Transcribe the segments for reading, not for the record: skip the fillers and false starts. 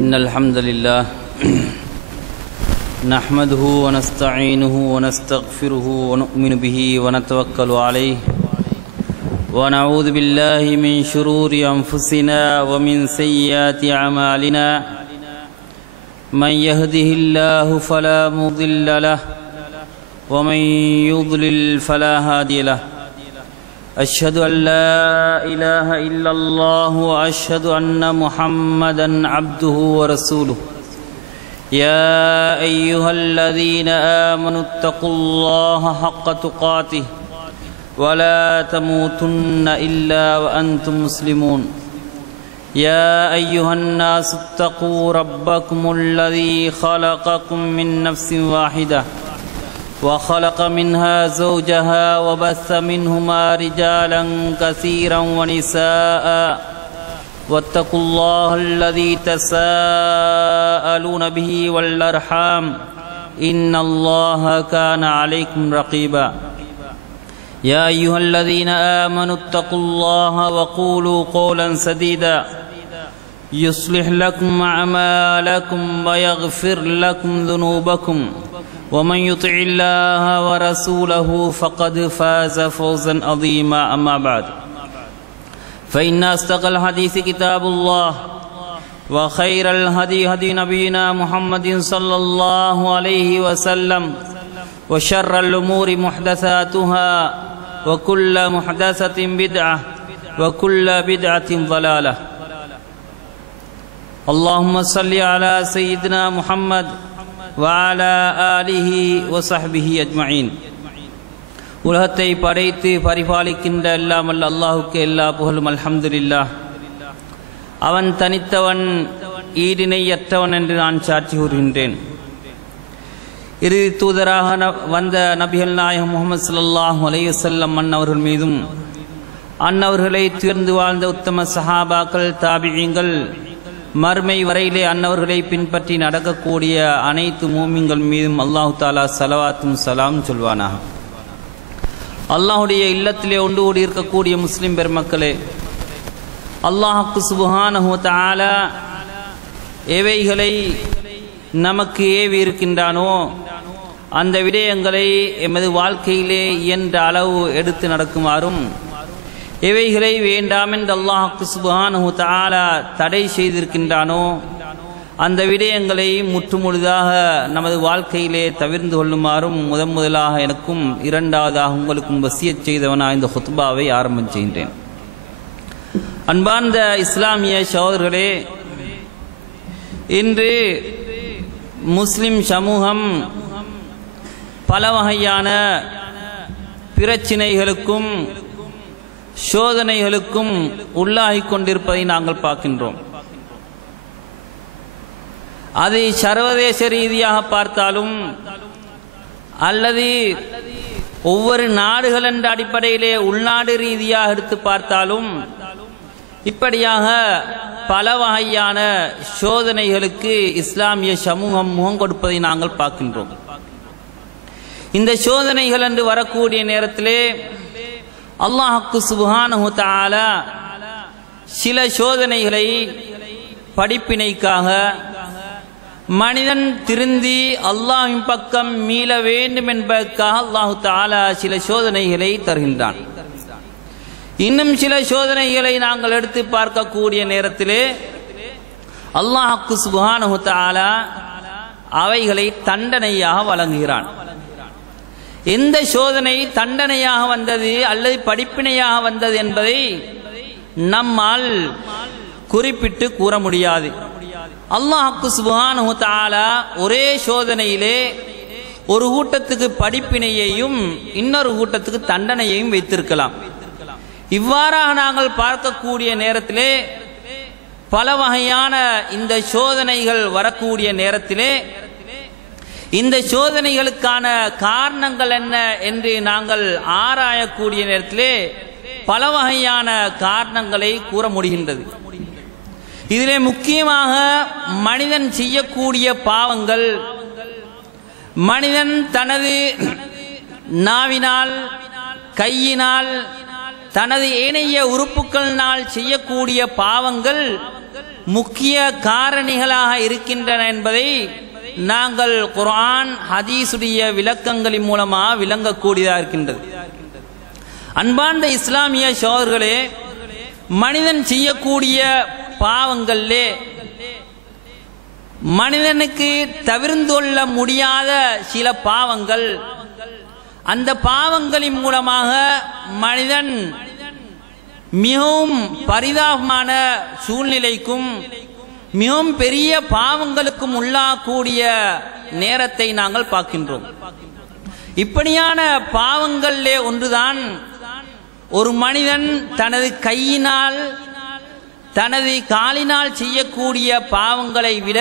إن الحمد لله نحمده ونستعينه ونستغفره ونؤمن به ونتوكل عليه ونعوذ بالله من شرور أنفسنا ومن سيئات أعمالنا من يهده الله فلا مضل له ومن يضلل فلا هادي له أشهد أن لا إله إلا الله وأشهد أن محمدا عبده ورسوله يا أيها الذين آمنوا اتقوا الله حق تقاته ولا تموتن إلا وأنتم مسلمون يا أيها الناس اتقوا ربكم الذي خلقكم من نفس واحدة وخلق منها زوجها وبث منهما رجالا كثيرا ونساء واتقوا الله الذي تساءلون به والأرحام إن الله كان عليكم رقيبا يا أيها الذين آمنوا اتقوا الله وقولوا قولا سديدا يصلح لكم أعمالكم ويغفر لكم ذنوبكم ومن يطع الله ورسوله فقد فاز فوزا عظيما أما بعد فإن أصدق الحديث كتاب الله وخير الهدي هدي نبينا محمد صلى الله عليه وسلم وشر الأمور محدثاتها وكل محدثة بدعة وكل بدعة ضلالة اللهم صل على سيدنا محمد وعلى آله وصحبه أجمعين. உலகத்தை படைத்து பரிபாலிக்கின்ற எல்லாம் வல்ல அல்லாஹுக்கு எல்லா புகழும் அல்ஹம்துலில்லாஹ். அவன் தனித்தவன், ஈடிணையற்றவன் என்று நான் சாட்சி கூறுகின்றேன். இறுதி தூதராக வந்த நபிகள் நாயகம் முஹம்மது ஸல்லல்லாஹு அலைஹி வஸல்லம் அன்னவர்கள் மீதும் அன்னவர்களை துயர்ந்து வாழ்ந்த உத்தம சஹாபாக்கள், தாபிஈன்கள், மறுமை வரையிலே அன்னவர்களை பின்பற்றி நடக்கக்கூடிய அனைத்து மூமின்கள் மீதும் அல்லாஹு தாலா ஸலவாத்தும் சலாம் சொல்வானாக. அல்லாஹுடைய இல்லத்திலே ஒன்று கூடி இருக்கக்கூடிய முஸ்லிம் பெருமக்களே, அல்லாஹ்வுக்கு சுப்ஹானஹு வ தஆலா எவைகளை நமக்கு ஏவி இருக்கின்றானோ அந்த விடயங்களை எமது வாழ்க்கையிலே இயன்ற அளவு எடுத்து நடக்குமாறும், எவைகளை வேண்டாம் என்று அல்லாஹ்வுக்கு சுப்ஹானஹு வ தஆலா தடை செய்திருக்கின்றானோ அந்த விடயங்களை முற்றுமுழுதாக நமது வாழ்க்கையிலே தவிர்ந்து கொள்ளுமாறும் முதலாக எனக்கும் இரண்டாவதாக உங்களுக்கும் வசியத் செய்தவனாக இந்த ஹுத்பாவை ஆரம்பம் செய்கின்றேன். அன்பார்ந்த இஸ்லாமிய சகோதரர்களே, இன்று முஸ்லிம் சமூகம் பல வகையான பிரச்சினைகளுக்கும் சோதனைகளுக்கும் உள்ளாகிக் கொண்டிருப்பதை நாங்கள் பார்க்கின்றோம். அதை சர்வதேச ரீதியாக பார்த்தாலும் அல்லது ஒவ்வொரு நாடுகள் என்ற அடிப்படையிலே உள்நாடு ரீதியாக எடுத்து பார்த்தாலும் இப்படியாக பல வகையான சோதனைகளுக்கு இஸ்லாமிய சமூகம் முகம் கொடுப்பதை நாங்கள் பார்க்கின்றோம். இந்த சோதனைகள் என்று வரக்கூடிய நேரத்திலே அல்லாஹ்வுக்கு சுப்ஹானஹு வ தஆலா சில சோதனைகளை படிப்பினைக்காக மனிதன் திருந்தி அல்லாஹ்வின் பக்கம் மீள வேண்டும் என்பதற்காக அல்லாஹு தஆலா சில சோதனைகளை தருகின்றான். இன்னும் சில சோதனைகளை நாங்கள் எடுத்து பார்க்கக்கூடிய நேரத்திலே அல்லாஹ்வுக்கு சுப்ஹானஹு வ தஆலா அவைகளை தண்டனையாக வழங்குகிறான். எந்த சோதனை தண்டனையாக வந்தது அல்லது படிப்பினையாக வந்தது என்பதை நம்மால் குறிப்பிட்டு கூற முடியாது. அல்லாஹ்வுக்கு சுப்ஹானஹு வ தஆலா ஒரே சோதனையிலே ஒரு கூட்டத்துக்கு படிப்பினையையும் இன்னொரு கூட்டத்துக்கு தண்டனையையும் வைத்திருக்கலாம். இவ்வாறாக நாங்கள் பார்க்கக்கூடிய நேரத்திலே பல வகையான இந்த சோதனைகள் வரக்கூடிய நேரத்திலே இந்த சோதனைகளுக்கான காரணங்கள் என்ன என்று நாங்கள் ஆராயக்கூடிய நேரத்திலே பல வகையான காரணங்களை கூற முடிகின்றது. இதிலே முக்கியமாக மனிதன் செய்யக்கூடிய பாவங்கள், மனிதன் தனது நாவினால், கையினால், தனது ஏனைய உறுப்புகளினால் செய்யக்கூடிய பாவங்கள் முக்கிய காரணிகளாக இருக்கின்றன என்பதை நாங்கள் குர்ஆன் ஹதீஸுடைய விளக்கங்களின் மூலமாக விளங்கக்கூடியதாக இருக்கின்றது. அன்பார்ந்த இஸ்லாமிய சகோதரர்களே, மனிதன் செய்யக்கூடிய பாவங்களிலே மனிதனுக்கு தவிர்த்து கொள்ள முடியாத சில பாவங்கள், அந்த பாவங்களின் மூலமாக மனிதன் மிகவும் பரிதாபமான சூழ்நிலைக்கும் மிகவும் பெரிய பாவங்களுக்கும் உள்ளாகக்கூடிய நேரத்தை நாங்கள் பார்க்கின்றோம். இப்படியான பாவங்களிலே ஒன்றுதான் ஒரு மனிதன் தனது கையினால் தனது காலினால் செய்யக்கூடிய பாவங்களை விட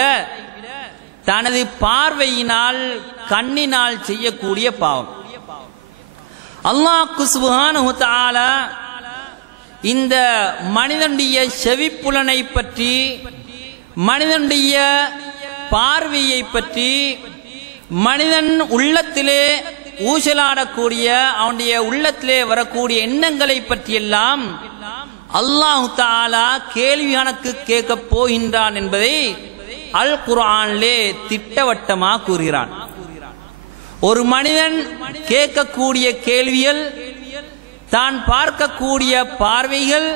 தனது பார்வையினால் கண்ணினால் செய்யக்கூடிய பாவம். அல்லாஹ் சுப்ஹானஹு வ தஆலா இந்த மனிதனுடைய செவிப்புலனை பற்றி, மனிதனுடைய பார்வையை பற்றி, மனிதன் உள்ளத்திலே ஊசலாடக்கூடிய அவனுடைய உள்ளத்திலே வரக்கூடிய எண்ணங்களை பற்றியெல்லாம் அல்லாஹ் தஆலா கேள்வி கணக்கு கேட்கப் போகின்றான் என்பதை அல் குர்ஆனிலே திட்டவட்டமாக கூறுகிறான். ஒரு மனிதன் கேட்கக்கூடிய கேள்விகள், தான் பார்க்கக்கூடிய பார்வைகள்,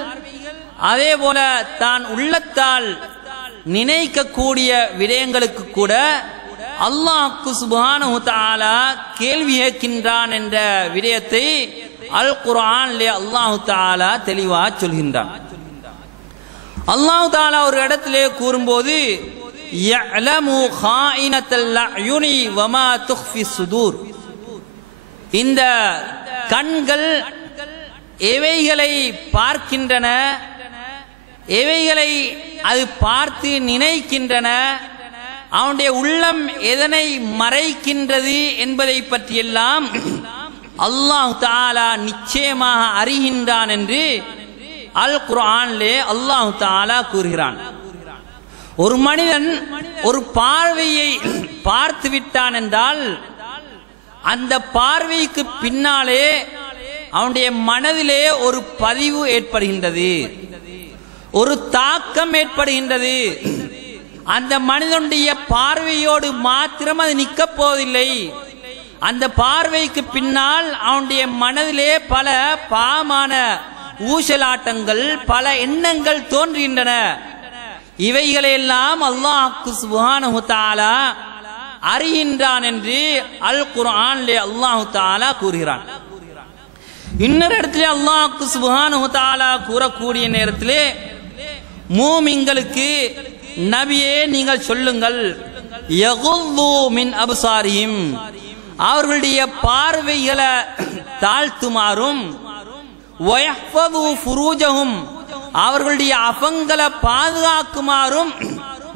அதே போல தான் உள்ளத்தால் நினைக்கக்கூடிய விடயங்களுக்கு கூட அல்லாஹ் சுப்ஹானஹு வ தஆலா கேள்வி கேட்கின்றான் என்ற விடயத்தை அல் குர்ஆனிலே அல்லாஹ் தஆலா தெளிவாக சொல்கின்றான். அல்லாஹ் தஆலா ஒரு இடத்திலே கூறும்போது யஅலமு காயினத்தல் அயுனி வமா துக்ஃபி சுதூர், இந்த கண்கள் எவைகளை பார்க்கின்றன, எவைகளை அது பார்த்து நினைக்கின்றன, அவனுடைய உள்ளம் எதனை மறைக்கின்றது என்பதை பற்றியெல்லாம் அல்லாஹ் தஆலா நிச்சயமாக அறிகின்றான் என்று அல் குர்ஆனிலே அல்லாஹ் தஆலா கூறுகிறான். ஒரு மனிதன் ஒரு பார்வையை பார்த்து விட்டான் என்றால் அந்த பார்வைக்கு பின்னாலே அவனுடைய மனதிலே ஒரு பதிவு ஏற்படுகின்றது, ஒரு தாக்கம் ஏற்படுகின்றது. அந்த மனிதனுடைய பார்வையோடு மாத்திரம் அது நிற்கப் போவதில்லை. அந்த பார்வைக்கு பின்னால் அவனுடைய மனதிலே பல பாவமான ஊசலாட்டங்கள், பல எண்ணங்கள் தோன்றுகின்றன. இவைகளெல்லாம் அல்லாஹ் சுப்ஹானஹு வ தஆலா அறிகின்றான் என்று அல் குர்ஆனிலே அல்லாஹ் தஆலா கூறுகிறான். இன்னொரு இடத்திலே அல்லாஹ் சுப்ஹானஹு வ தஆலா கூறக்கூடிய நேரத்திலே மூமின்களுக்கு நபியே நீங்கள் சொல்லுங்கள், யகுல்லு மின் அப்சாரிஹிம், அவர்களுடைய பார்வைகளை தாழ்த்துமாறும், வயஹ்ஃபது ஃபுரூஜஹும், அவர்களுடைய அஃபங்களை பாதுகாக்குமாறும்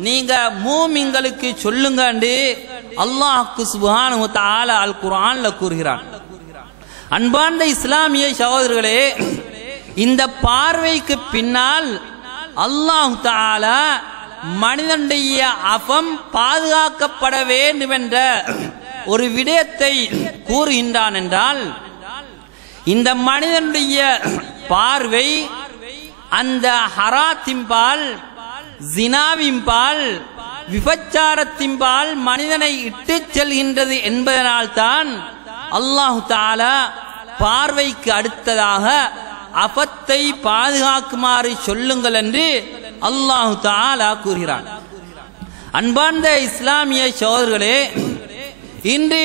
நீங்க மூமின்களுக்கு சொல்லுங்க என்று அல்லாஹ் சுப்ஹானஹு வ தஆலா அல் குர்ஆன்ல கூறுகிறான். அன்பார்ந்த இஸ்லாமிய சகோதரர்களே, இந்த பார்வைக்கு பின்னால் அல்லாஹ் தஆலா மனிதனுடைய அஃபம் பாதுகாக்கப்பட வேண்டும் என்ற ஒரு விடயத்தை கூறுகின்றான் என்றால், இந்த மனிதனுடைய பார்வை அந்த ஹராத்தின்பால், ஜினாவின்பால், விபச்சாரத்தின்பால் மனிதனை இட்டு செல்கின்றது என்பதனால் தான் அல்லாஹ் தஆலா பார்வைக்கு அடுத்ததாக அஃபத்தை பாதுகாக்குமாறு சொல்லுங்கள் என்று அல்லாஹ் தஆலா கூறுகிறான். அன்பார்ந்த இஸ்லாமிய சகோதரர்களே, இன்று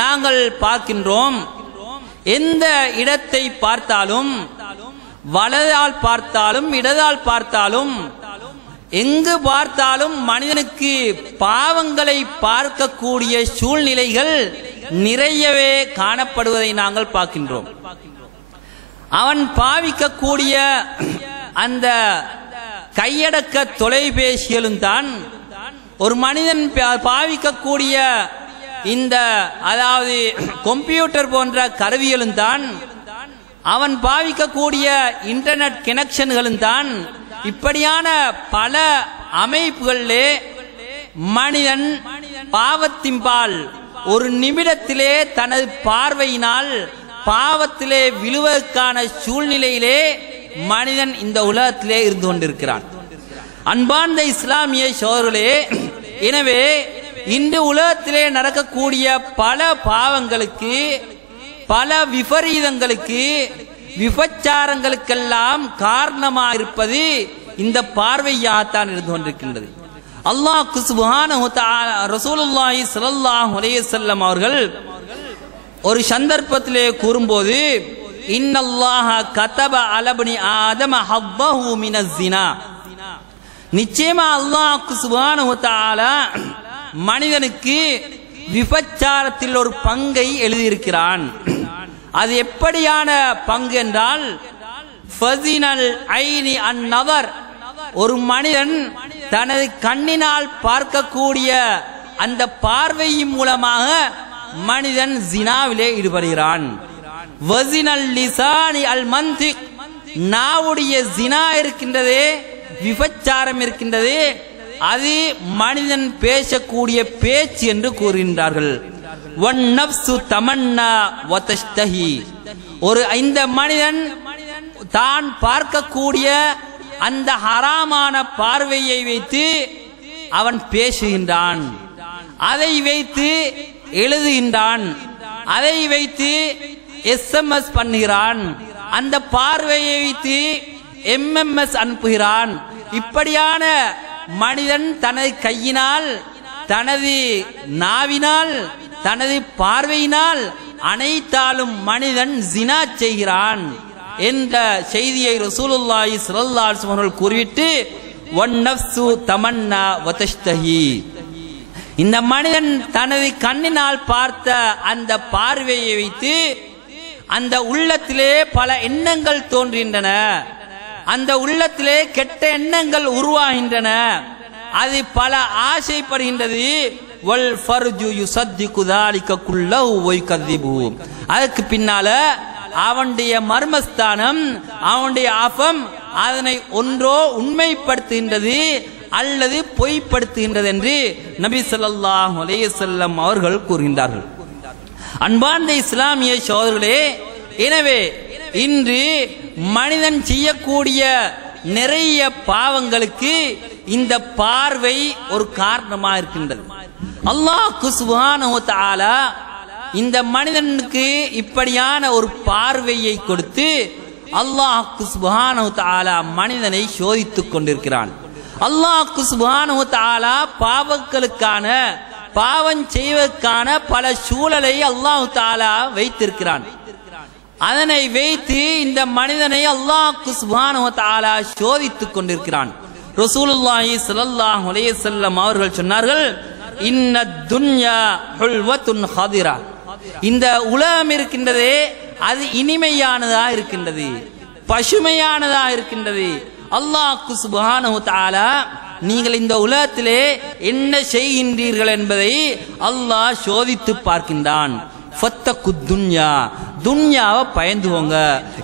நாங்கள் பார்க்கின்றோம், எந்த இடத்தை பார்த்தாலும், வலதால் பார்த்தாலும் இடதால் பார்த்தாலும், எங்கு பார்த்தாலும் மனிதனுக்கு பாவங்களை பார்க்கக்கூடிய சூழ்நிலைகள் நிறையவே காணப்படுவதை நாங்கள் பார்க்கின்றோம். அவன் பாவிக்கக்கூடிய அந்த கையடக்க தொலைபேசிகளும் தான், ஒரு மனிதன் பாவிக்கக்கூடிய இந்த அதாவது கம்ப்யூட்டர் போன்ற கருவிகளும் தான், அவன் பாவிக்கக்கூடிய இன்டர்நெட் கனெக்ஷன்களும் தான், இப்படியான பல அமைப்புகளிலே மனிதன் பாவத்தின்பால் ஒரு நிமிடத்திலே தனது பார்வையினால் பாவத்திலே விழுவதற்கான சூழ்நிலையிலே மனிதன் இந்த உலகத்திலே இருந்து கொண்டிருக்கிறான். அன்பார்ந்த இஸ்லாமிய சகோதரர்களே, எனவே இன்று உலகத்திலே நடக்கக்கூடிய பல பாவங்களுக்கு, பல விபரீதங்களுக்கு, விபச்சாரங்களுக்கெல்லாம் காரணமாக இருப்பது இந்த பார்வையாகத்தான் இருந்து கொண்டிருக்கின்றது. அல்லாஹ் சுப்ஹானஹு வ தஆலா ரசூலுல்லாஹி ஸல்லல்லாஹு அலைஹி வஸல்லம் அவர்கள் ஒரு சந்தர்ப்பத்திலே கூறும்போது, இன்னல்லாஹ கதப அலப்னி ஆதம ஹவ்வஹு மினஸ் ஸினா, நிச்சயமா அல்லாஹ் சுப்ஹானஹு வ தஆலா மனிதனுக்கு விபச்சாரத்தில் ஒரு பங்கை எழுதியிருக்கிறான். அது எப்படியான பங்கு என்றால், ஃபஸினல் ஐனி அன்-நஸர், ஒரு மனிதன் தனது கண்ணினால் பார்க்கக்கூடிய அந்த பார்வையின் மூலமாக மனிதன் ஜினாவிலே ஈடுபடுகிறான். வஸினல் லிசானி அல் மன்திக், நாவுடைய ஜினா இருக்கின்றதே, விபச்சாரம் இருக்கின்றதே, அது மனிதன் பேசக்கூடிய பேச்சு என்று கூறுகின்றார்கள். வன் நஃப்சு தமன்னா வ தஷ்தஹி, ஒரு இந்த மனிதன் தான் பார்க்கக்கூடிய அந்த ஹராமான பார்வையை வைத்து அவன் பேசுகின்றான், அதை வைத்து எழுதுகின்றான், அதை வைத்து SMS பண்ணுகிறான், அந்த பார்வையை வைத்து MMS அனுப்புகிறான். இப்படியான மனிதன் தனது கையினால், தனது நாவினால், தனது பார்வையினால் அனைத்தாலும் மனிதன் ஜினா செய்கிறான் என்ற செய்தியை ரசூலுல்லாஹி ஸல்லல்லாஹு அலைஹி வஸல்லம் கூறிவிட்டு, வன் நஃப்சு தமன்னா வ தஷ்தஹி, இந்த மனிதன் தனது கண்ணினால் பார்த்த அந்த பார்வையை வைத்து அந்த உள்ளத்திலே பல எண்ணங்கள் தோன்றுகின்றன, அந்த உள்ளத்திலே கெட்ட எண்ணங்கள் உருவாகின்றன, அது பல ஆசைப்படுகின்றது. வல் ஃபர்ஜு யுஸத்திகு ذلك குல்லஹு வ யுகذிபு, அதுக்கு பின்னால அவனுடைய மர்மஸ்தானம், அவனுடைய ஆஃபம் அதனை ஒன்றோ உண்மைப்படுத்துகின்றது அல்லது பொய்ப்படுத்துகின்றது என்று நபி ஸல்லல்லாஹு அலைஹி வஸல்லம் அவர்கள் கூறுகின்றார்கள். அன்பார்ந்த இஸ்லாமிய சகோதரர்களே, எனவே இன்று மனிதன் செய்யக்கூடிய நிறைய பாவங்களுக்கு இந்த பார்வை ஒரு காரணமாக இருக்கின்றது. அல்லாஹ் சுப்ஹானஹு வ தஆலா இந்த மனிதனுக்கு இப்படியான ஒரு பார்வையை கொடுத்து அல்லாஹ் சுப்ஹானஹு வ தஆலா மனிதனை சோதித்துக் கொண்டிருக்கிறான். அல்லாஹ் சுப்ஹானஹு வ தஆலா பாவங்களுக்கான, பாவம் செய்வதற்கான பல சூழலை அல்லாஹ் தஆலா வைத்திருக்கிறான். அதனை வைத்து இந்த மனிதனை அல்லாஹ் சுப்ஹானஹு வ தஆலா சோதித்துக் கொண்டிருக்கிறான். ரசூலுல்லாஹி ஸல்லல்லாஹு அலைஹி வஸல்லம் அவர்கள் சொன்னார்கள், இன்னத் துன்யா ஹுல்வத்துன் ஹதிரா, இந்த உலகம் இருக்கின்றதே அது இனிமையானதா இருக்கின்றது, பசுமையானதா இருக்கின்றது. அல்லாஹ் சுப்ஹானஹு வ தஆலா நீங்கள் இந்த உலகத்திலே என்ன செய்கின்றீர்கள் என்பதை அல்லாஹ் சோதித்து பார்க்கின்றான். ஃபத்தகுத் துன்யா, துன்யாவை பயந்துவோங்க,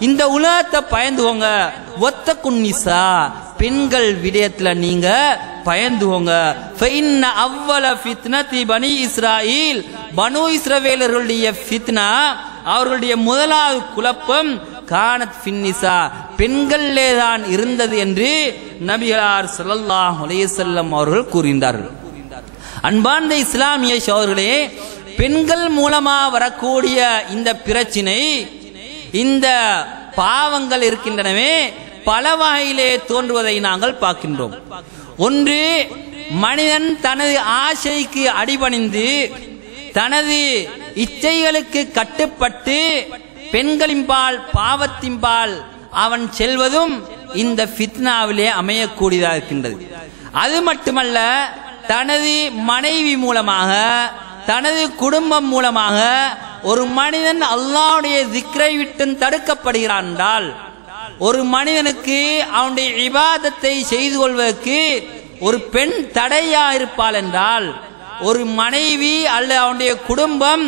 இந்த உலகத்தை பயந்துவோங்க. வத்தகுன் நிசா, பெண்கள் விடயத்துல நீங்க பயந்துவோங்க. ஃபஇன்ன அவ்வல ஃபித்னதி பனி இஸ்ராயில், பனு இஸ்ரவேலர்களுடைய ஃபித்னா, அவர்களுடைய முதலாவது குழப்பம் கானத் ஃபின்னிசா, பெண்களிலே தான் இருந்தது என்று நபிகளார் ஸல்லல்லாஹு அலைஹி வஸல்லம் அவர்கள் கூறுகின்றார்கள். அன்பார்ந்த இஸ்லாமிய சகோதரர்களே, பெண்கள் மூலமா வரக்கூடிய இந்த பிரச்சினை, இந்த பாவங்கள் இருக்கின்றனவே பல வகையிலே தோன்றுவதை நாங்கள் பார்க்கின்றோம். ஒன்று, மனிதன் தனது ஆசைக்கு அடிபணிந்து தனது இச்சைகளுக்கு கட்டுப்பட்டு பெண்களின்பால், பாவத்தின்பால் அவன் செல்வதும் இந்த ஃபித்னாவிலே அமையக்கூடியதாக இருக்கின்றது. அது மட்டுமல்ல, தனது மனைவி மூலமாக, தனது குடும்பம் மூலமாக ஒரு மனிதன் அல்லாஹ்வுடைய திக்ரை விட்டு தடுக்கப்படுகிறான் என்றால், ஒரு மனிதனுக்கு அவனுடைய இபாதத்தை செய்து கொள்வதற்கு ஒரு பெண் தடையா இருப்பாள் என்றால், ஒரு மனைவி அல்லது அவனுடைய குடும்பம்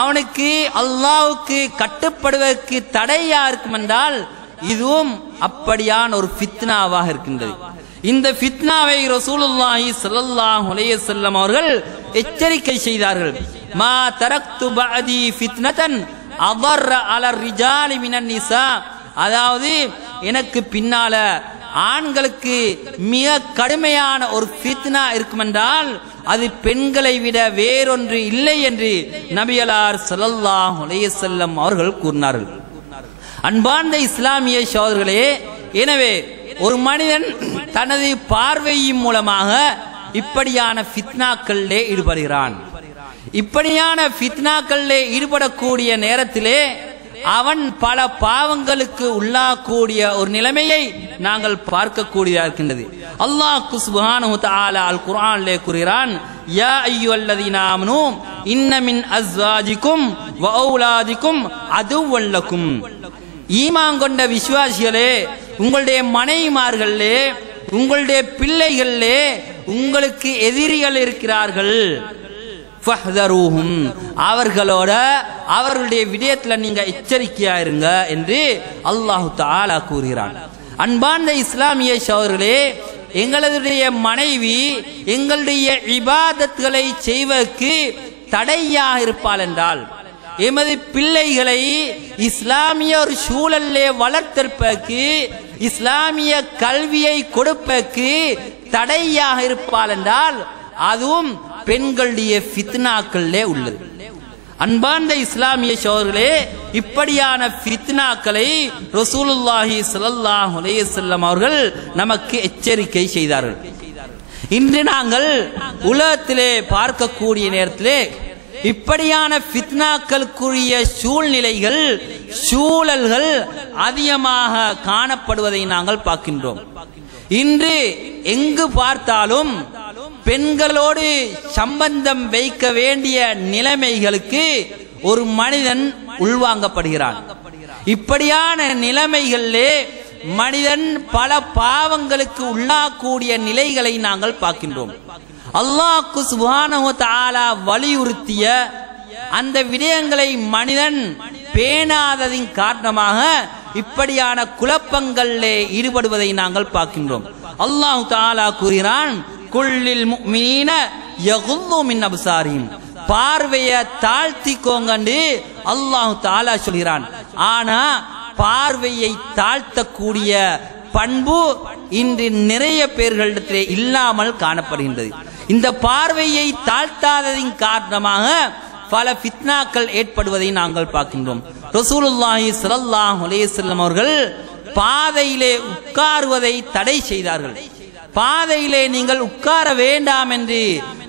அவனுக்கு அல்லாஹ்வுக்கு கட்டுப்படுவதற்கு தடையா இருக்கும் என்றால், இதுவும் அப்படியான ஒரு ஃபித்னாவாக இருக்கின்றது. இந்த ஃபித்னாவை ரசூலுல்லாஹி ஸல்லல்லாஹு அலைஹி வஸல்லம் அவர்கள் எச்சரிக்கை செய்தார்கள். மா தரக்து பஅதி ஃபித்னதன் அதர் அலர் ரிஜாலி மினன் நிசா, அதாவது எனக்கு பின்னால ஆண்களுக்கு மிக கடுமையான ஒரு ஃபித்னா இருக்குமென்றால் அது பெண்களை விட வேறொன்று இல்லை என்று நபியலார் ஸல்லல்லாஹு அலைஹி வஸல்லம் அவர்கள் கூறினார்கள். அன்பார்ந்த இஸ்லாமிய சகோதரர்களே, எனவே ஒரு மனிதன் தனது பார்வையின் மூலமாக இப்படியான ஃபித்னாக்களிலே ஈடுபடுகிறான். இப்படியான ஃபித்னாக்களிலே ஈடுபடக்கூடிய நேரத்திலே அவன் பல பாவங்களுக்கு உள்ளாகக்கூடிய ஒரு நிலைமையை நாங்கள் பார்க்கக்கூடியதாக இருக்கின்றது. அல்லாஹ் சுப்ஹானஹு வ தஆலா அல் குர்ஆனிலே கூறுகிறான், யா அய்யுஹல்லதீன ஆமனூ இன்ன மின் அஸ்வாஜிக்கும் வ அவுலாதிக்கும் அதுவல் லக்கும். ஈமான் கொண்ட விசுவாசிகளே, உங்களுடைய மனைவிமார்களே, உங்களுடைய பிள்ளைகளே உங்களுக்கு எதிரிகள் இருக்கிறார்கள். ஃபஹ்தரூஹும், அவர்களோட அவர்களுடைய விடயத்துல நீங்க எச்சரிக்கையா இருங்க என்று அல்லாஹ் தஆலா கூறுகிறான். அன்பார்ந்த இஸ்லாமிய சகோதரர்களே, எங்களுடைய மனைவி எங்களுடைய இபாதத்துகளை செய்வதற்கு தடையாக இருப்பாள் என்றால், எமது பிள்ளைகளை இஸ்லாமிய ஒரு சூழலே வளர்த்தெடுப்பதற்கு, இஸ்லாமிய கல்வியை கொடுப்பதற்கு தடையாக இருப்பாள் என்றால் அதுவும் பெண்களுடைய ஃபித்னாக்களிலே உள்ளது. அன்பார்ந்த இஸ்லாமிய சகோதரர்களே, இப்படியான ஃபித்னாக்களை ரசூலுல்லாஹி ஸல்லல்லாஹு அலைஹி வஸல்லம் அவர்கள் நமக்கு எச்சரிக்கை செய்தார்கள். இன்று நாங்கள் உலகத்திலே பார்க்கக்கூடிய நேரத்திலே இப்படியான ஃபித்னாக்களுக்குரிய சூழ்நிலைகள், சூழல்கள் அதிகமாக காணப்படுவதை நாங்கள் பார்க்கின்றோம். இன்று எங்கு பார்த்தாலும் பெண்களோடு சம்பந்தம் வைக்க வேண்டிய நிலைமைகளுக்கு ஒரு மனிதன் உள்வாங்கப்படுகிறான். இப்படியான நிலைமைகளிலே மனிதன் பல பாவங்களுக்கு உள்ளாகக்கூடிய நிலைகளை நாங்கள் பார்க்கின்றோம். அல்லாஹ் சுப்ஹானஹு வ தஆலா வலியுறுத்திய அந்த விடயங்களை மனிதன் பேணாததின் காரணமாக இப்படியான குழப்பங்களிலே ஈடுபடுவதை நாங்கள் பார்க்கின்றோம். அல்லாஹ் தஆலா கூறுகிறான், குல்லில் முஃமினீன யகுல்லு மின் அப்சாரிஹிம், பார்வையை தாழ்த்திக்கோங்கன்னு அல்லாஹ் தஆலா சொல்கிறான். ஆனா பார்வையை தாழ்த்தக்கூடிய பண்பு இன்று நிறைய பேர்களிடத்திலே இல்லாமல் காணப்படுகின்றது. இந்த பார்வையை தாழ்த்தாததின் காரணமாக பல ஃபித்னாக்கள் ஏற்படுவதை நாங்கள் பார்க்கின்றோம். ரசூலுல்லாஹி ஸல்லல்லாஹு அலைஹி வஸல்லம் அவர்கள் பாதையிலே உட்காருவதை தடை செய்தார்கள். பாதையிலே நீங்கள் உட்கார வேண்டாம் என்று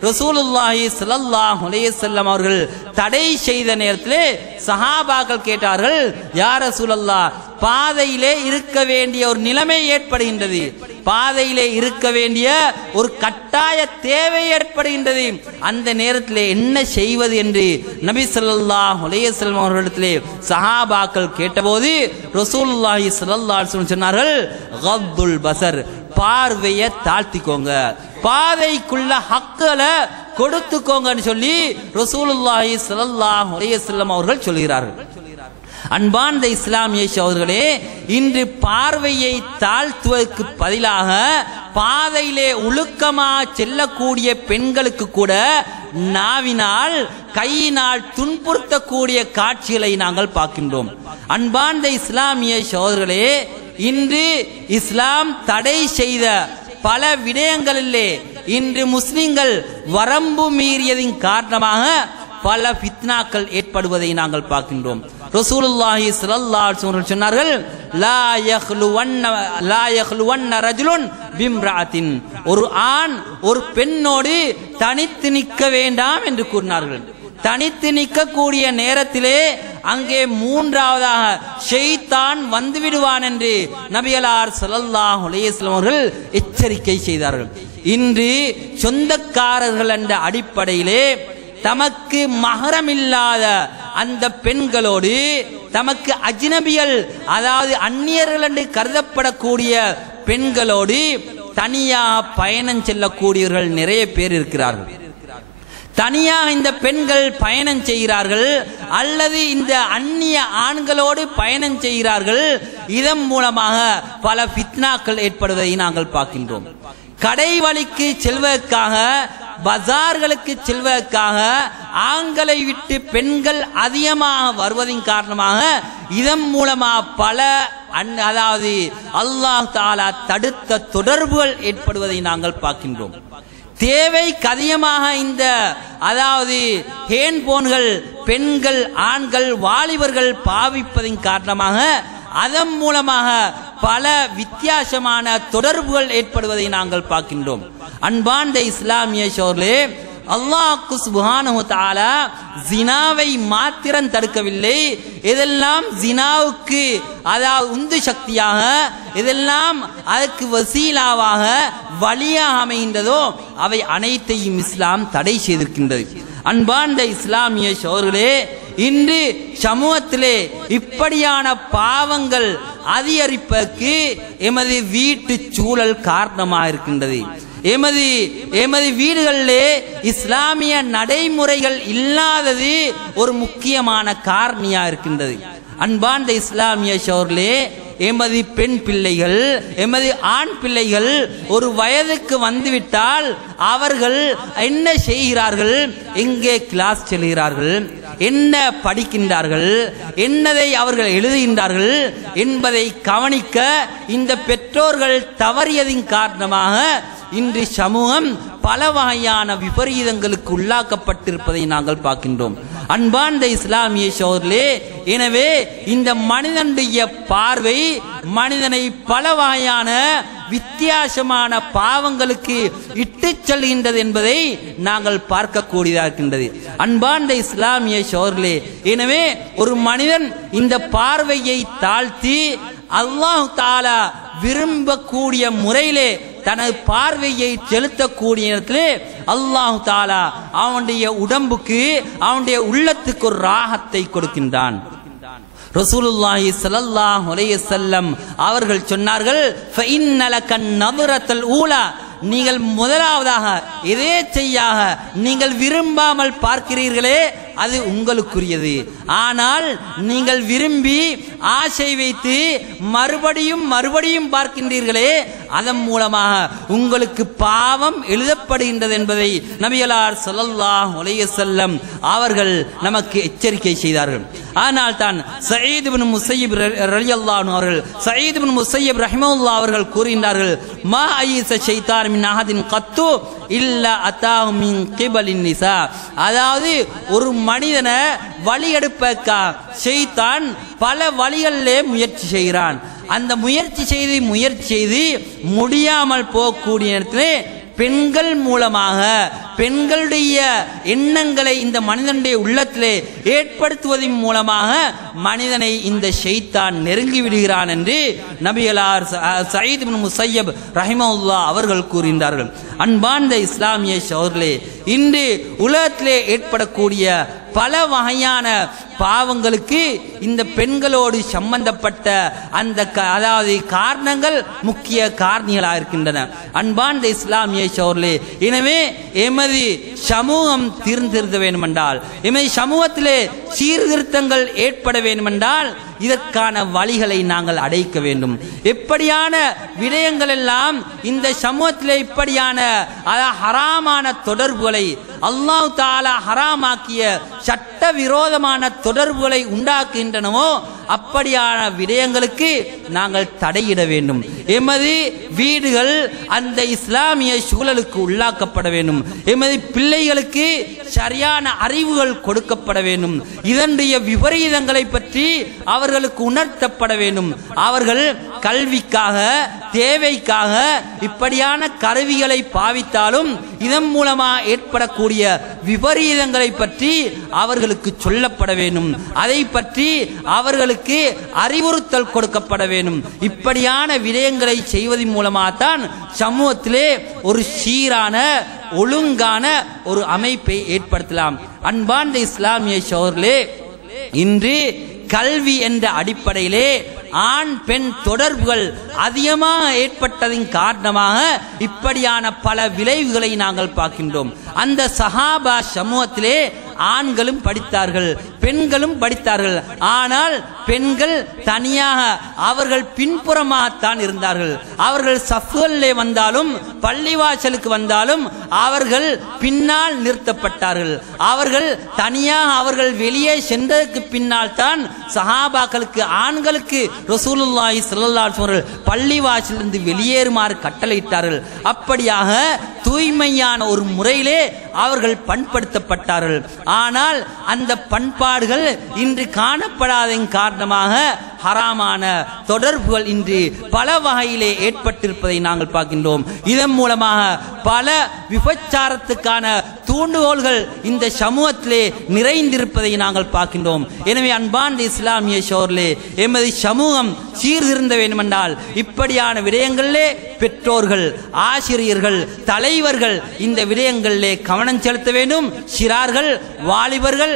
ரசூலுல்லாஹி ஸல்லல்லாஹு அலைஹி வஸல்லம் அவர்கள் தடை செய்த நேரத்திலே சஹாபாக்கள் கேட்டார்கள், யா ரசூலல்லாஹ், பாதையிலே இருக்க வேண்டிய ஒரு நிலைமை ஏற்படுகின்றது, பாதையிலே இருக்க வேண்டிய ஒரு கட்டாய தேவை ஏற்படுகின்றது, அந்த நேரத்திலே என்ன செய்வது என்று நபி ஸல்லல்லாஹு அலைஹி வஸல்லம் அவர்களிடத்திலே சஹாபாக்கள் கேட்டபோது ரசூலுல்லாஹி ஸல்லல்லாஹு அலைஹி வஸல்லம் சொன்னார்கள், கத்துல் பஸர், பார்வையை தாழ்த்திக்கோங்க, பாதைக்குள்ள ஹக்களை கொடுத்துக்கோங்கன்னு சொல்லி ரசூலுல்லாஹி ஸல்லல்லாஹு அலைஹி வஸல்லம் அவர்கள் சொல்கிறார்கள். அன்பார்ந்த இஸ்லாமிய சகோதரர்களே, இன்று பார்வையை தாழ்த்துவதற்கு பதிலாக பாதையிலே ஒழுக்கமாக செல்லக்கூடிய பெண்களுக்கு கூட நாவினால் கையினால் துன்புறுத்தக்கூடிய காட்சிகளை நாங்கள் பார்க்கின்றோம். அன்பார்ந்த இஸ்லாமிய சகோதரர்களே, இன்று இஸ்லாம் தடை செய்த பல விடயங்களிலே இன்று முஸ்லிம்கள் வரம்பு மீறியதின் காரணமாக பல ஃபித்னாக்கள் ஏற்படுவதை நாங்கள் பார்க்கின்றோம். ரசூலுல்லாஹி ஸல்லல்லாஹு அலைஹி வஸல்லம் சொன்னார்கள், லா யஹ்லுவன்ன ரஜுலுன் பிம்ராத்தின், ஒரு ஆண் ஒரு பெண்ணோடு தனித்து நிற்க வேண்டாம் என்று கூறினார்கள். தனித்து நிற்கக்கூடிய நேரத்திலே அங்கே மூன்றாவதாக ஷைத்தான் வந்து விடுவான் என்று நபியலார் ஸல்லல்லாஹு அலைஹி வஸல்லம் அவர்கள் எச்சரிக்கை செய்தார்கள். இன்று சொந்தக்காரர்கள் என்ற அடிப்படையிலே தமக்கு மஹரமில்லாத அந்த பெண்களோடு, தமக்கு அஜ்னபியல் அதாவது அந்நியர்கள் என்று கருதப்படக்கூடிய பெண்களோடு தனியா பயணம் செல்லக்கூடியவர்கள் நிறைய பேர் இருக்கிறார்கள். தனியாக இந்த பெண்கள் பயணம் செய்கிறார்கள் அல்லது இந்த அந்நிய ஆண்களோடு பயணம் செய்கிறார்கள். இதன் மூலமாக பல ஃபித்னாக்கள் ஏற்படுவதை நாங்கள் பார்க்கின்றோம். கடை வழிக்கு செல்வதற்காக, பஜார்களுக்கு செல்வதற்காக ஆண்களை விட்டு பெண்கள் அதிகமாக வருவதின் காரணமாக இதன் மூலமாக பல அதாவது அல்லாஹ் தஆலா தடுத்த தொடர்புகள் ஏற்படுவதை நாங்கள் பார்க்கின்றோம். தேவைக்கு அதிகமாக இந்த அதாவது ஹேண்ட்போன்கள் பெண்கள் ஆண்கள் வாலிபர்கள் பாவிப்பதின் காரணமாக அதன் மூலமாக பல வித்தியாசமான தொடர்புகள் ஏற்படுவதை நாங்கள் பார்க்கின்றோம். அன்பார்ந்த இஸ்லாமிய சகோதரர்களே, அல்லாஹ் சுப்ஹானஹு வ தஆலா ஜினாவை மாத்திரம் தடுக்கவில்லை. இதெல்லாம் ஜினாவுக்கு அதாவது உந்து சக்தியாக, இதெல்லாம் அதற்கு வசீலாவாக வழியாக அமைகின்றதோ அவை அனைத்தையும் இஸ்லாம் தடை செய்திருக்கின்றது. அன்பார்ந்த இஸ்லாமிய சகோதரர்களே, இன்று சமூகத்திலே இப்படியான பாவங்கள் அதிகரிப்பதற்கு எமது வீட்டு சூழல் காரணமாக இருக்கின்றது. எமது வீடுகளிலே இஸ்லாமிய நடைமுறைகள் இல்லாதது ஒரு முக்கியமான காரணியாக இருக்கின்றது. அன்பார்ந்த இஸ்லாமிய சகோதரர்களே, எமது பெண் பிள்ளைகள் எமது ஆண் பிள்ளைகள் ஒரு வயதுக்கு வந்துவிட்டால் அவர்கள் என்ன செய்கிறார்கள், எங்கே கிளாஸ் செல்கிறார்கள், என்ன படிக்கின்றார்கள், என்னதை அவர்கள் எழுதுகின்றார்கள் என்பதை கவனிக்க இந்த பெற்றோர்கள் தவறியதின் காரணமாக இன்று சமூகம் பல வகையான விபரீதங்களுக்கு உள்ளாக்கப்பட்டிருப்பதை நாங்கள் பார்க்கின்றோம். அன்பார்ந்த இஸ்லாமிய சகோதரர்களே, எனவே இந்த மனிதனுடைய பார்வை மனிதனை பல வகையான வித்தியாசமான பாவங்களுக்கு இட்டுச் செல்கின்றது என்பதை நாங்கள் பார்க்கக்கூடியதாக இருக்கின்றது. அன்பார்ந்த இஸ்லாமிய சகோதரர்களே, எனவே ஒரு மனிதன் இந்த பார்வையை தாழ்த்தி அல்லாஹ் தஆலா விரும்பக்கூடிய முறையிலே தனது பார்வையை செலுத்தக்கூடிய நேரத்திலே அல்லாஹ் தஆலா அவனுடைய உடம்புக்கு அவனுடைய உள்ளத்துக்கு ஒரு ராகத்தை கொடுக்கின்றான். ரசூலுல்லாஹி ஸல்லல்லாஹு அலைஹி வஸல்லம் அவர்கள் சொன்னார்கள், ஃபஇன்னலக நதுரத்துல் ஊலா, நீங்கள் முதலாவதாக எதேச்சையாக நீங்கள் விரும்பாமல் பார்க்கிறீர்களே அது உங்களுக்குரியது. ஆனால் நீங்கள் விரும்பி ஆசை வைத்து மறுபடியும் மறுபடியும் பார்க்கின்றீர்களே அதன் மூலமாக உங்களுக்கு பாவம் எழுதப்படுகின்றது என்பதை நபிகளார் ஸல்லல்லாஹு அலைஹி வஸல்லம் அவர்கள் நமக்கு எச்சரிக்கை செய்தார்கள். ஆனால் தான் சயீத் இப்னு முஸய்யிப் ரலியல்லாஹு அன்ஹு அவர்கள், சயீத் இப்னு முஸய்யிப் ரஹிமஹுல்லாஹ் அவர்கள் கூறுகின்றார்கள், மா ஐஸ ஷைத்தான் மின் அஹதின் கத்து இல்லா அதாஹு மின் கிபலின் நிசா, அதாவது ஒரு மனிதனை வழியெடுப்பதற்கா ஷைத்தான் பல வழிகளிலே முயற்சி செய்கிறான். அந்த முயற்சி செய்து முடியாமல் போகக்கூடிய நேரத்திலே பெண்கள் மூலமாக பெண்களுடைய எண்ணங்களை இந்த மனிதனுடைய உள்ளத்திலே ஏற்படுத்துவதன் மூலமாக மனிதனை இந்த ஷைத்தான் நெருங்கி விடுகிறான் என்று நபிகளார் சயீத் இப்னு முஸய்யிப் ரஹிமஹுல்லாஹ் அவர்கள் கூறுகின்றார்கள். அன்பார்ந்த இஸ்லாமிய சகோதரர்களே, இன்று உலகத்திலே ஏற்படக்கூடிய பல வகையான பாவங்களுக்கு இந்த பெண்களோடு சம்பந்தப்பட்ட அந்த அதாவது காரணங்கள் முக்கிய காரணிகளாக இருக்கின்றன. அன்பார்ந்த இஸ்லாமிய சகோதரர்களே, எனவே எமது சமூகம் தீர்ந்திருக்க வேண்டுமென்றால், எமது சமூகத்திலே சீர்திருத்தங்கள் ஏற்பட வேண்டுமென்றால் இதற்கான வழிகளை நாங்கள் அடைக்க வேண்டும். எப்படியான விடயங்கள் எல்லாம் இந்த சமூகத்திலே இப்படியான ஹராமான தொடர்புகளை அல்லாஹ் தஆலா ஹராமாக்கிய சட்ட விரோதமான தொடர்புகளை உண்டாக்குகின்றனவோ அப்படியான விடயங்களுக்கு நாங்கள் தடையிட வேண்டும். எமது வீடுகள் அந்த இஸ்லாமிய சூழலுக்கு உள்ளாக்கப்பட வேண்டும். எமது பிள்ளைகளுக்கு சரியான அறிவுகள் கொடுக்கப்பட வேண்டும். இதனுடைய விபரீதங்களை பற்றி அவர்களுக்கு உணர்த்தப்பட வேண்டும். அவர்கள் கல்விக்காக தேவைக்காக இப்படியான கருவிகளை பாவித்தாலும் இதன் மூலமாக ஏற்படக்கூடிய விபரீதங்களை பற்றி அவர்களுக்கு சொல்லப்பட வேண்டும். அதை பற்றி அவர்களுக்கு அறிவுறுத்தல் கொடுக்கப்பட வேண்டும். இப்படியான விடயங்களை செய்வதன் மூலமாகத்தான் சமூகத்திலே ஒரு சீரான ஒழுங்கான ஒரு அமைப்பை ஏற்படுத்தலாம். அன்பார்ந்த இஸ்லாமிய சகோதரர்களே, இன்று கல்வி என்ற அடிப்படையிலே ஆண் பெண் தொடர்புகள் அதிகமாக ஏற்பட்டதின் காரணமாக இப்படியான பல விளைவுகளை நாங்கள் பார்க்கின்றோம். அந்த சஹாபா சமூகத்திலே ஆண்களும் படித்தார்கள், பெண்களும் படித்தார்கள். ஆனால் பெண்கள் தனியாக அவர்கள் பின்புறமாகத்தான் இருந்தார்கள். அவர்கள் சஃப்களிலே வந்தாலும் பள்ளிவாசலுக்கு வந்தாலும் அவர்கள் பின்னால் நிறுத்தப்பட்டார்கள். அவர்கள் தனியாக அவர்கள் வெளியே சென்றதற்கு பின்னால் தான் சஹாபாக்களுக்கு ஆண்களுக்கு ரசூலுல்லாஹி ஸல்லல்லாஹு அலைஹி வஸல்லம் பள்ளிவாசலிலிருந்து வெளியேறுமாறு கட்டளையிட்டார்கள். அப்படியாக தூய்மையான ஒரு முறையிலே அவர்கள் பண்படுத்தப்பட்டார்கள். ஆனால் அந்த பண்பாடுகள் இன்று காணப்படாதன் காரணமாக ஹராமான தொடர்புகள் இன்று பல வகையிலே ஏற்பட்டிருப்பதை நாங்கள் பார்க்கின்றோம். இதன் மூலமாக பல விபச்சாரத்துக்கான தூண்டுகோல்கள் இந்த சமூகத்திலே நிறைந்திருப்பதை நாங்கள் பார்க்கின்றோம். எனவே அன்பார்ந்த இஸ்லாமிய சகோதரர்களே, எமது சமூகம் சீர்திருந்த வேண்டுமென்றால் இப்படியான விடயங்களிலே பெற்றோர்கள், ஆசிரியர்கள், தலைவர்கள் இந்த விடயங்களிலே கவனம் செலுத்த வேண்டும். சிறார்கள், வாலிபர்கள்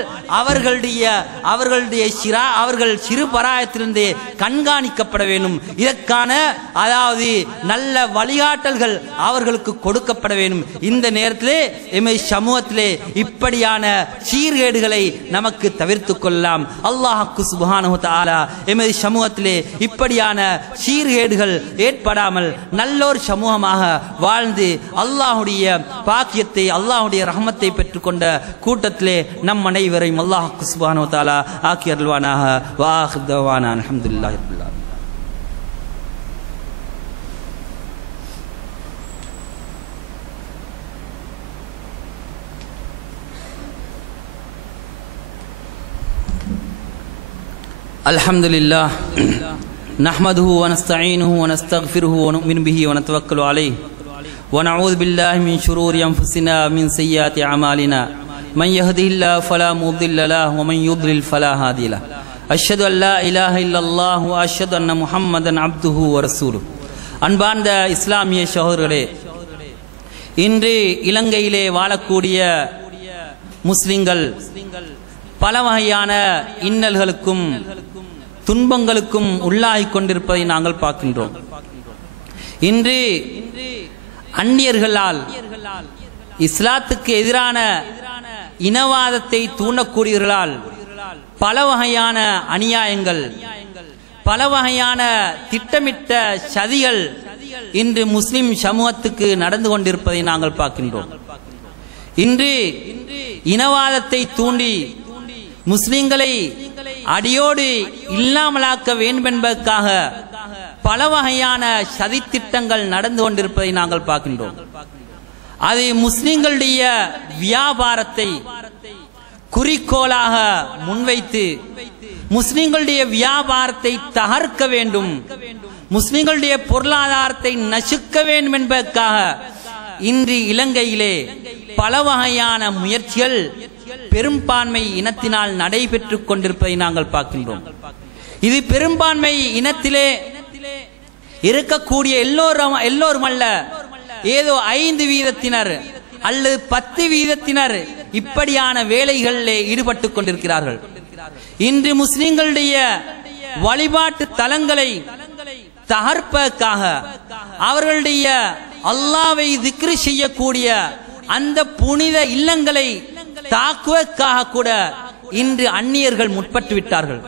அவர்கள் சிறு பராயத்திலிருந்து கண்காணிக்கப்பட வேண்டும். இதற்கான அதாவது நல்ல வழிகாட்டல்கள் அவர்களுக்கு கொடுக்கப்பட வேண்டும். இந்த நேரத்திலே எமது சமூகத்திலே இப்படியான சீர்கேடுகளை நமக்கு தவிர்த்துக் கொள்ளலாம். அல்லாஹ் சுப்ஹானஹு வ தஆலா எமது சமூகத்திலே இப்படியான சீர்கேடுகள் ஏற்படாமல் நல்லோர் சமூகமாக வாழ்ந்து அல்லாஹுடைய பாக்கியத்தை, அல்லாஹுடைய ரஹமத்தை பெற்றுக்கொண்ட கூட்டத்திலே நம் அனைவரையும் அல்லாஹ் சுப்ஹானஹு வ தஆலா ஆக்கி அருள்வானாக. வா ஆகிர் தஅவானா அல்ஹம்துலில்லாஹி ரப்பில் ஆலமீன். அல்ஹம்துலில்லாஹ் நஹ்மதுஹு வ நஸ்தஈனுஹு வ நஸ்தக்ஃபிருஹு வ நு'மினு பிஹி வ நதவக்கலு அலைஹி வ நஊது பில்லாஹி மின் ஷுரூரி அன்ஃபுஸினா மின் ஸய்யிஆத்தி அமாலினா மன் யஹ்திஹில்லாஹு ஃபலா முضில்ல லஹு வ மன் யுضلل ஃபலா ஹாதிய லஹு. அஷ்ஹது அல்லா இலாஹ இல்லல்லாஹு வ அஷ்ஹது அன்ன முஹம்மதன் அப்துஹு வ ரசூலுஹு. அன்பார்ந்த இஸ்லாமிய சகோதரர்களே, இன்று இலங்கையிலே வாழக்கூடிய முஸ்லிம்கள் பல வகையான இன்னல்களுக்கும் துன்பங்களுக்கும் உள்ளாகிக் கொண்டிருப்பதை நாங்கள் பார்க்கின்றோம். இன்று அந்நியர்களால் இஸ்லாத்துக்கு எதிரான இனவாதத்தை தூண்டக்கூடியவர்களால் பல வகையான அநியாயங்கள், பல வகையான திட்டமிட்ட சதிகள் இன்று முஸ்லிம் சமூகத்துக்கு நடந்து கொண்டிருப்பதை நாங்கள் பார்க்கின்றோம். இன்று இனவாதத்தை தூண்டி முஸ்லிம்களை அடியோடு இல்லாமலாக்க வேண்டும் என்பதற்காக பல வகையான சதித்திட்டங்கள் நடந்து கொண்டிருப்பதை நாங்கள் பார்க்கின்றோம். அது முஸ்லிம்களுடைய வியாபாரத்தை குறிக்கோளாக முன்வைத்து முஸ்லிம்களுடைய வியாபாரத்தை தகர்க்க வேண்டும், முஸ்லிம்களுடைய பொருளாதாரத்தை நசுக்க வேண்டும் என்பதற்காக இன்று இலங்கையிலே பல வகையான முயற்சிகள் பெரும்பான்மை இனத்தினால் நடைபெற்றுக் கொண்டிருப்பதை நாங்கள் பார்க்கின்றோம். இது பெரும்பான்மை இனத்திலே இருக்கக்கூடிய எல்லோரும் அல்ல, ஏதோ 5% அல்லது 10% இப்படியான வேலைகளிலே ஈடுபட்டுக் கொண்டிருக்கிறார்கள். இன்று முஸ்லிம்களுடைய வழிபாட்டு தலங்களை தகர்ப்பதற்காக, அவர்களுடைய அல்லாஹ்வை திக்ரு செய்யக்கூடிய அந்த புனித இல்லங்களை தாக்குவதற்காக கூட இன்று அந்நியர்கள் முற்பட்டு விட்டார்கள்.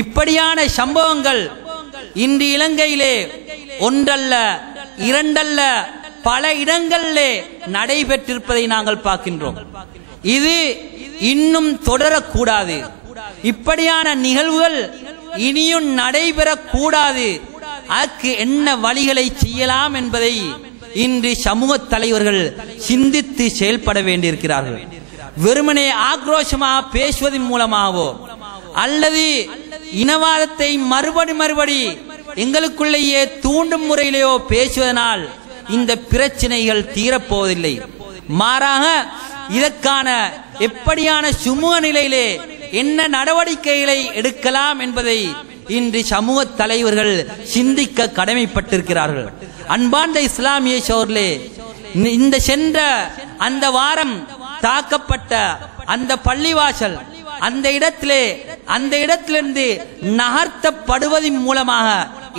இப்படியான சம்பவங்கள் இன்று இலங்கையிலே ஒன்றல்ல, இரண்டல்ல, பல இடங்களிலே நடைபெற்றிருப்பதை நாங்கள் பார்க்கின்றோம். இது இன்னும் தொடரக்கூடாது. இப்படியான நிகழ்வுகள் இனியும் நடைபெறக்கூடாது. அதற்கு என்ன வழிகளை செய்யலாம் என்பதை இன்று சமூக தலைவர்கள் சிந்தித்து செயல்பட வேண்டியிருக்கிறார்கள். வெறுமனே ஆக்ரோஷமாக பேசுவதன் மூலமாகவோ அல்லது இனவாதத்தை மறுபடி எங்களுக்குள்ளேயே தூண்டும் முறையிலேயோ பேசுவதனால் இந்த பிரச்சனைகள் தீரப்போவதில்லை. மாறாக இதற்கான எப்படியான சுமூக நிலையிலே என்ன நடவடிக்கைகளை எடுக்கலாம் என்பதை இன்று சமூக தலைவர்கள் சிந்திக்க கடமைப்பட்டிருக்கிறார்கள். அன்பார்ந்த இஸ்லாமிய சகோதரர்களே, இந்த சென்ற அந்த வாரம் தாக்கப்பட்ட அந்த பள்ளிவாசல் அந்த இடத்திலிருந்து நகர்த்தப்படுவதன் மூலமாக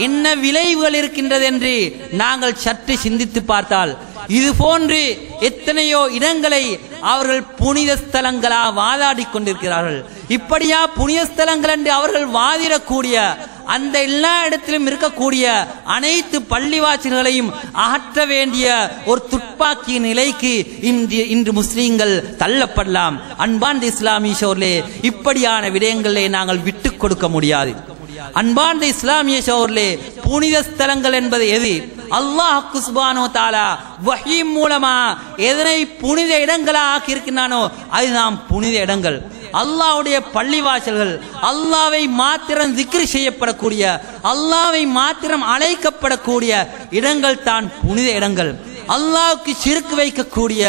என்ன விளைவுகள் இருக்கின்றது என்று நாங்கள் சற்று சிந்தித்து பார்த்தால், இது போன்று எத்தனையோ இடங்களை அவர்கள் புனித ஸ்தலங்களா வாதாடி கொண்டிருக்கிறார்கள். இப்படியா புனித ஸ்தலங்கள் என்று அவர்கள் வாதிடக்கூடிய அந்த எல்லா இடத்திலும் இருக்கக்கூடிய அனைத்து பள்ளிவாசல்களையும் அகற்ற வேண்டிய ஒரு துப்பாக்கிய நிலைக்கு இன்று முஸ்லீம்கள் தள்ளப்படலாம். அன்பார்ந்த இஸ்லாமிய சோர்களே, இப்படியான விடயங்களை நாங்கள் விட்டுக் கொடுக்க முடியாது. அன்பார்ந்த இஸ்லாமிய சோர்களே, புனித ஸ்தலங்கள் என்பது எது? அல்லாஹ் சுப்ஹானஹு வ தஆலா வஹீ மூலமா எதனை புனித இடங்களாக ஆக்கி இருக்கின்றானோ அதுதான் புனித இடங்கள். அல்லாஹ்வுடைய பள்ளிவாசல்கள், அல்லாஹ்வை மாத்திரம் திக்ர் செய்யப்படக்கூடிய, அல்லாஹ்வை மாத்திரம் அழைக்கப்படக்கூடிய இடங்கள் தான் புனித இடங்கள். அல்லாஹ்வுக்கு ஷிர்க் வைக்கக்கூடிய,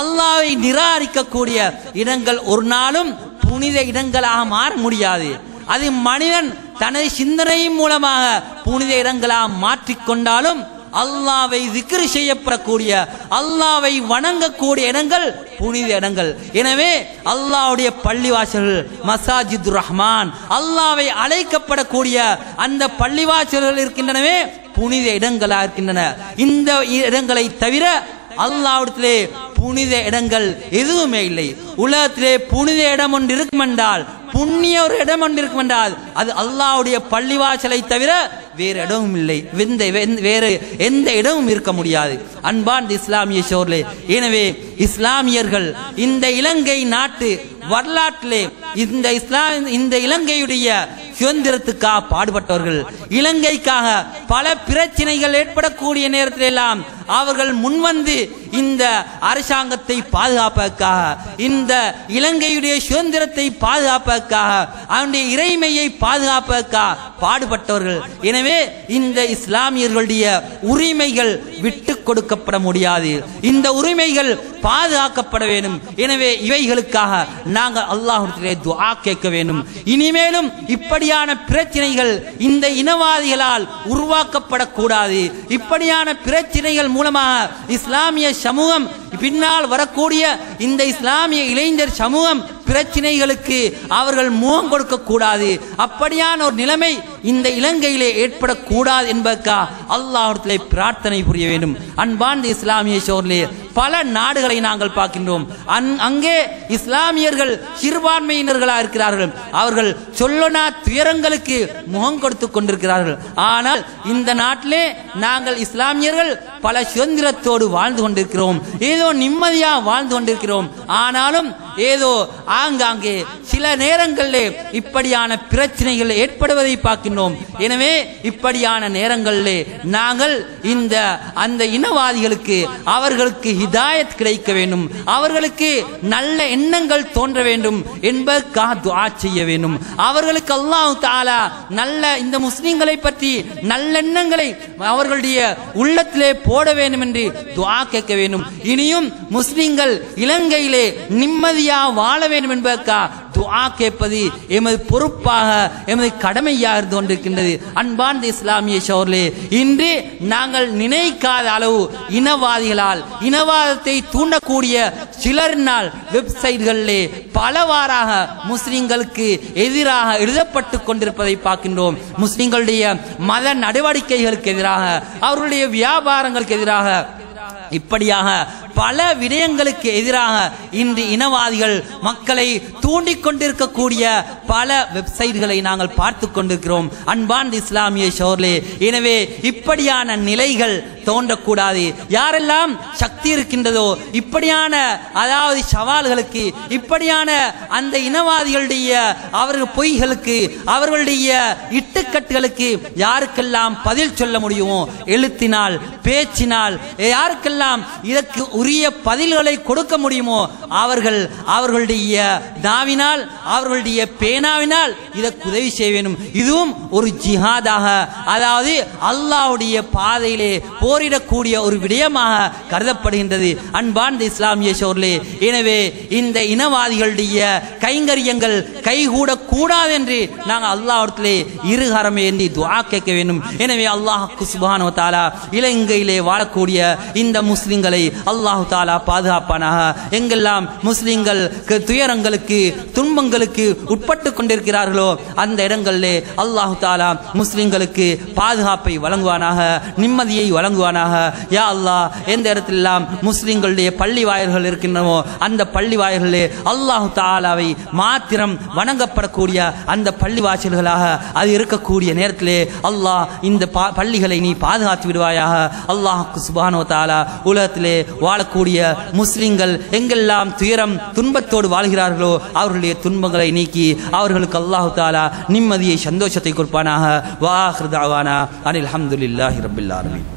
அல்லாஹ்வை நிராகரிக்கக்கூடிய இடங்கள் ஒரு நாளும் புனித இடங்களாக மாற முடியாது. அது மனிதன் தனது சிந்தனையின் மூலமாக புனித இடங்களாக மாற்றிக்கொண்டாலும் அல்லாஹ்வை திக்ர் செய்யப்படக்கூடிய, அல்லாஹ்வை வணங்கக்கூடிய இடங்கள் புனித இடங்கள். எனவே அல்லாஹ்வுடைய பள்ளிவாசல்கள், மசாஜிதுர் ரஹ்மான், அல்லாஹ்வை அழைக்கப்படக்கூடிய அந்த பள்ளிவாசல்கள் இருக்கின்றனவே புனித இடங்களாக இருக்கின்றன. இந்த இடங்களை தவிர அல்லாஹ்விடத்திலே புனித இடங்கள் எதுவுமே இல்லை. உலகத்திலே புனித இடம் ஒன்று இருக்கும் என்றால், புண்ணிய ஒரு இடம் ஒன்று இருக்கும் என்றால் அது அல்லாஹ்வுடைய பள்ளிவாசலை தவிர வேறு இடமும் இல்லை. வேறு எந்த இடமும் இருக்க முடியாது. அன்பார்ந்த இஸ்லாமிய சோர்களே, எனவே இஸ்லாமியர்கள் இந்த இலங்கை நாட்டு வரலாற்றிலே இந்த இலங்கையுடைய சுதந்திரத்துக்காக பாடுபட்டவர்கள். இலங்கைக்காக பல பிரச்சனைகள் ஏற்படக்கூடிய நேரத்தில் எல்லாம் அவர்கள் முன்வந்து இந்த அரசாங்கத்தை பாதுகாப்பதற்காக, இந்த இலங்கையுடைய சுதந்திரத்தை பாதுகாப்பதற்காக, அவனுடைய இறைமையை பாதுகாப்பதற்காக பாடுபட்டவர்கள். எனவே இந்த இஸ்லாமியர்களுடைய உரிமைகள் விட்டு கொடுக்கப்பட முடியாது. இந்த உரிமைகள் பாதுகாக்கப்பட வேண்டும். எனவே இவைகளுக்காக நாங்கள் அல்லாஹ்விடத்திலே துஆ கேட்க வேண்டும். இனிமேலும் இப்படியான பிரச்சனைகள் இந்த இனவாதிகளால் உருவாக்கப்படக்கூடாது. இப்படியான பிரச்சனைகள் மூலமாக இஸ்லாமிய சமூகம், பின்னால் வரக்கூடிய இந்த இஸ்லாமிய இளைஞர் சமூகம் பிரச்சனைகளுக்கு அவர்கள் முகம் கொடுக்க கூடாது. அப்படியான ஒரு நிலைமை இந்த இலங்கையிலே ஏற்படக்கூடாது என்பதற்காக அல்லாஹ்விடத்திலே பிரார்த்தனை புரிய வேண்டும். அன்பார்ந்த இஸ்லாமிய சோர்களே, பல நாடுகளை நாங்கள் பார்க்கின்றோம். அங்கே இஸ்லாமியர்கள் சிறுபான்மையினர்களாக இருக்கிறார்கள். அவர்கள் சொல்லனா துயரங்களுக்கு முகம் கொடுத்து கொண்டிருக்கிறார்கள். ஆனால் இந்த நாட்டிலே நாங்கள் இஸ்லாமியர்கள் பல சுதந்திரத்தோடு வாழ்ந்து கொண்டிருக்கிறோம். ஏதோ நிம்மதியாக வாழ்ந்து கொண்டிருக்கிறோம். ஆனாலும் ஏதோ ஆங்காங்கே சில நேரங்களிலே இப்படியான பிரச்சனைகள் ஏற்படுவதை பார்க்கின்றோம். எனவே இப்படியான நேரங்களிலே நாங்கள் அந்த இனவாதிகளுக்கு அவர்களுக்கு ஹிதாயத் கிடைக்க வேண்டும், அவர்களுக்கு நல்ல எண்ணங்கள் தோன்ற வேண்டும் என்பதற்காக துஆ செய்ய வேண்டும். அவர்களுக்கு அல்லாஹ் தஆலா நல்ல இந்த முஸ்லிம்களை பற்றி நல்லெண்ணங்களை அவர்களுடைய உள்ளத்திலே போட வேண்டும் என்று துஆ கேட்க வேண்டும். இனியும் முஸ்லிம்கள் இலங்கையிலே நிம்மதியாக வாழ வேண்டும் என்பதற்காக துஆ கேட்பது எமது பொறுப்பாக, எமது கடமையாக இருந்து கொண்டிருக்கின்றது. அன்பார்ந்த இஸ்லாமிய சகோதரர்களே, இன்று நாங்கள் நினைக்காத அளவு இனவாதிகளால், இனவாதத்தை தூண்டக்கூடிய சிலரினால் வெப்சைட்களிலே பலவாறாக முஸ்லிம்களுக்கு எதிராக எழுதப்பட்டு கொண்டிருப்பதை பார்க்கின்றோம். முஸ்லிம்களுடைய மத நடவடிக்கைகளுக்கு எதிராக, அவர்களுடைய வியாபாரங்களுக்கு எதிராக, இப்படியாக பல விடயங்களுக்கு எதிராக இன்று இனவாதிகள் மக்களை தூண்டிக் கொண்டிருக்கக்கூடிய பல வெப்சைட்களை நாங்கள் பார்த்து கொண்டிருக்கிறோம். அன்பார்ந்த இஸ்லாமிய சகோதரர்களே, எனவே இப்படியான நிலைகள் தோன்றக்கூடாது. யாரெல்லாம் சக்தி இருக்கின்றதோ இப்படியான அதாவது சவால்களுக்கு, இப்படியான அந்த இனவாதிகளுடைய அவர்கள் பொய்களுக்கு, அவர்களுடைய இட்டுக்கட்டுகளுக்கு யாருக்கெல்லாம் பதில் சொல்ல முடியுமோ, எழுத்தினால், பேச்சினால், யாருக்கெல்லாம் இதற்கு உரிய பதில்களை கொடுக்க முடியுமோ அவர்கள் அவர்களுடைய நாவினால், அவர்களுடைய பேனாவினால் இதற்கு உதவி செய்ய வேண்டும். இதுவும் ஒரு ஜிஹாதாக, அதாவது அல்லாஹ்வுடைய பாதையிலே போரிடக்கூடிய ஒரு விடயமாக கருதப்படுகின்றது. அன்பார்ந்த இஸ்லாமிய சகோதரர்களே, எனவே இந்த இனவாதிகளுடைய கைங்கரியங்கள் கைகூடக் கூடாது என்று நாங்கள் அல்லாஹ்விடத்திலே இருகரமே என்று துஆ கேட்க வேண்டும். எனவே அல்லாஹ் சுப்ஹானஹு வ தஆலா இலங்கையிலே வாழக்கூடிய இந்த முஸ்லிம்களை அல்லாஹ் அல்லாஹு தாலா பாதுகாப்பானாக. எங்கெல்லாம் முஸ்லிம்கள் துயரங்களுக்கு துன்பங்களுக்கு உட்பட்டு கொண்டிருக்கிறார்களோ அந்த இடங்களிலே அல்லாஹு தாலா முஸ்லிம்களுக்கு பாதுகாப்பை வழங்குவானாக, நிம்மதியை வழங்குவானாக. யா அல்லாஹ், எந்த இடத்திலெல்லாம் முஸ்லிம்களுடைய பள்ளி வாயில்கள் இருக்கின்றனோ அந்த பள்ளி வாயில்களே அல்லாஹு தாலாவை மாத்திரம் வணங்கப்படக்கூடிய அந்த பள்ளி வாசல்களாக அது இருக்கக்கூடிய நேரத்திலே அல்லாஹ் இந்த பள்ளிகளை நீ பாதுகாத்து விடுவாயாக. அல்லாஹ் சுப்ஹானஹு வ தஆலா உலகத்திலே வாழக்கூடிய முஸ்லிம்கள் எங்கெல்லாம் துயரம் துன்பத்தோடு வாழ்கிறார்களோ அவர்களுடைய துன்பங்களை நீக்கி அவர்களுக்கு அல்லாஹு தாலா நிம்மதியை சந்தோஷத்தை கொடுப்பானாக. வ ஆகிரு தஅவானா அனில் ஹம்துலில்லாஹி ரப்பில் ஆலமீன்.